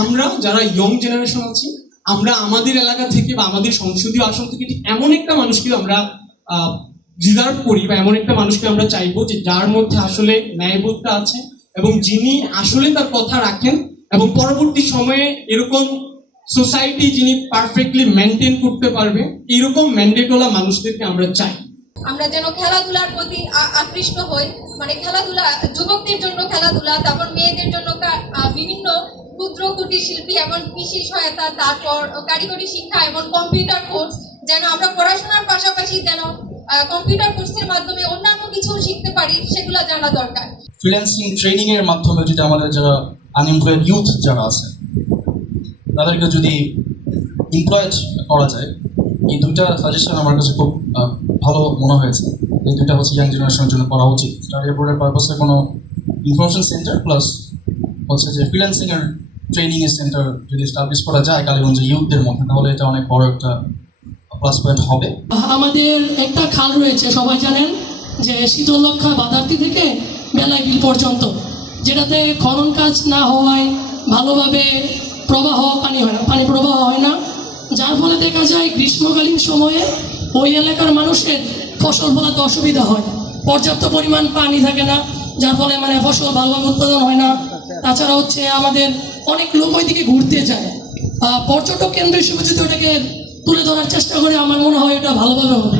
আমরা যারা young generation আছি, আমরা আমাদের এলাকা থেকে বা আমাদের সংসদীয় আসন থেকে ঠিক এমন একটা মানুষকে আমরা ডিজার্ভ করি, বা এমন একটা মানুষকে আমরা চাইবো যে যার মধ্যে আসলে ন্যায়বোধটা আছে এবং যিনি আসলে তার কথা রাখেন, এবং পরবর্তী সময়ে এরকম সোসাইটি যিনি পারফেক্টলি মেনটেন করতে পারবে, এরকম ম্যান্ডেটওয়ালা মানুষদেরকে আমরা চাই। আমরা যেন খেলাধুলার প্রতি আকৃষ্ট হই, মানে খেলাধুলা, যুবকদের জন্য খেলাধুলা, তারপর মেয়েদের জন্য বিভিন্ন ক্ষুদ্র কুটির শিল্পী এবং কৃষি সহায়তা, তারপর কারিগরি শিক্ষা এবং কম্পিউটার কোর্স, যেন আমরা পড়াশোনার পাশাপাশি যেন কম্পিউটার কোর্সের মাধ্যমে অন্যান্য কিছু শিখতে পারি, সেগুলো জানা দরকার। ফ্রিল্যান্সিং ট্রেনিং এর মাধ্যমে যদি আমাদের যারা আনএমপ্লয়েড ইউথ যারা আছে তাদেরকে যদি এমপ্লয়েড করা যায়, এই দুইটা সাজেশন আমার কাছে খুব ভালো মনে হয়েছে। এই দুইটা হচ্ছে ইয়াং জেনারেশনের জন্য করা উচিত। স্টাডি অ্যাব্রোডের পারপাসে কোনো ইনফরমেশন সেন্টার প্লাস হচ্ছে যে ফ্রিল্যান্সিং এর ট্রেনিং এর সেন্টার যদি এস্টাবলিশ করা যায় কালীগঞ্জের ইউথদের মধ্যে, তাহলে এটা অনেক বড় একটা প্লাস পয়েন্ট হবে। আমাদের একটা খাল রয়েছে, সবাই জানেন, যে শীতলক্ষা বাদার্তি থেকে বেলায় বিল পর্যন্ত, যেটাতে খনন কাজ না হওয়ায় ভালোভাবে পানি প্রবাহ হয় না, যার ফলে দেখা যায় গ্রীষ্মকালীন সময়ে ওই এলাকার মানুষের ফসল ফলাতে অসুবিধা হয়। পর্যাপ্ত পরিমাণ পানি থাকে না, যার ফলে ফসল ভালোভাবে উৎপাদন হয় না। তাছাড়া হচ্ছে আমাদের অনেক লোক ওইদিকে ঘুরতে যায়, পর্যটক কেন্দ্র হিসেবে যদি ওটাকে তুলে ধরার চেষ্টা করে, আমার মনে হয় এটা ভালোভাবে হবে।